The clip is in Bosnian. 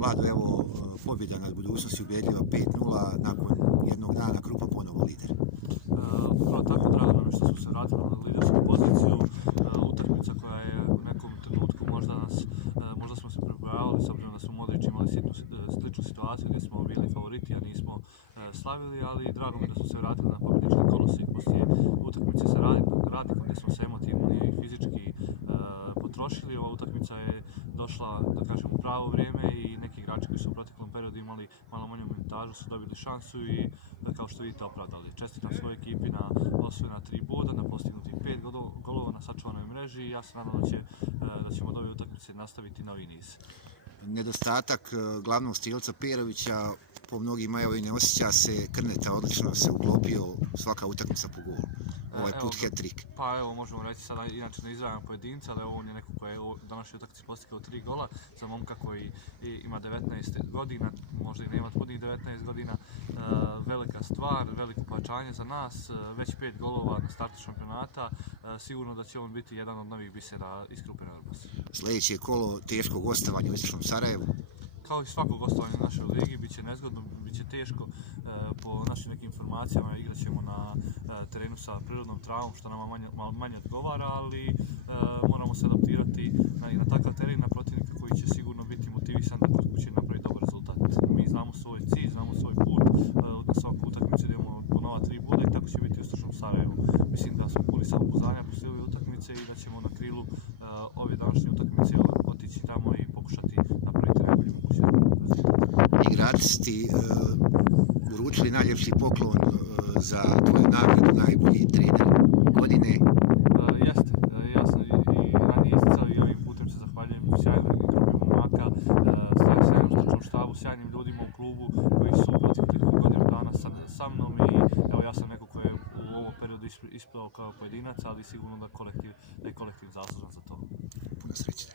Vlado, evo, pobjeda nad Budućnosti ubedljiva 5:0, nakon jednog dana Krupa ponovo lider. Upravo tako, drago nam je što smo se vratili na lidersku poziciju. Utakmica koja je u nekom trenutku možda smo se pripravljali, s obzirom da smo Modrić imali sličnu situaciju gdje smo bili favoriti, a nismo slavili, ali drago mi je da smo se vratili na pobjednički kolosijek. Poslije utakmice sa Radnikom gdje smo se emotivno i fizički potrošili. Ova utakmica je došla, da kažem, u pravo vrijeme i neki igrači koji su u proteklom periodu imali malo manju minutažu su dobili šansu i, kao što vidite, opravdali. Čestitam svojoj ekipi na osvojena 3 boda, na postignutih 5 golova na sačuvanoj mreži i ja se nadam da ćemo od ove utakmice nastaviti novi niz. Nedostatak glavnog strijelca Perovića, po mnogima evo i ne osjeća se. Krneta odlično se uklopio, svaka utakmica po golu. Ovaj put hat-trick. Pa evo, možemo reći sada, inače ne izdvajam pojedinca, ali on je neko koji je u današnjoj utakmici postigao 3 gola za momka koji ima 19 godina, možda i nema punih 19 godina. Velika stvar, veliko pojačanje za nas, već 5 golova na startu šampionata. Sigurno da će on biti jedan od novih bisera iz Krupine Vrbas. Sljedeće kolo teško gostovanje u Istočnom Sarajevu. Kao i svako gostovanje u našoj ligi, bit će nezgodno, bit će teško. Po našim nekim informacijama igrat ćemo na terenu sa prirodnom travom, što nama manje odgovara, ali moramo se adaptirati na takav teren, na protivnika koji će sigurno biti motivisan da kod kuće napravi dobar rezultat. Mi znamo svoj cilj, znamo svoj put, na svaku utakmicu idemo po nova 3 boda i tako će biti u Istočnom Sarajevu. Mislim da smo puni samopouzdanja poslije ove utakmice i da ćemo na krilu ove današnje utakmice otići tamo i pokušati napraviti najbolji mogući rezultat. Igrači su ti uručili najljepši poklon za tvoju nagradu najbolji trener godine. Jeste, ja sam i ranije isticao i ovim putem se zahvaljujem sjajnoj grupi momaka, sjajnom stručnom štabu, sjajnim ljudima u klubu koji su proteklih godinu dana sa mnom i evo, ja sam neko koji je u ovom periodu ispao kao pojedinac, ali sigurno da je kolektiv zaslužan za to. Puno sreće.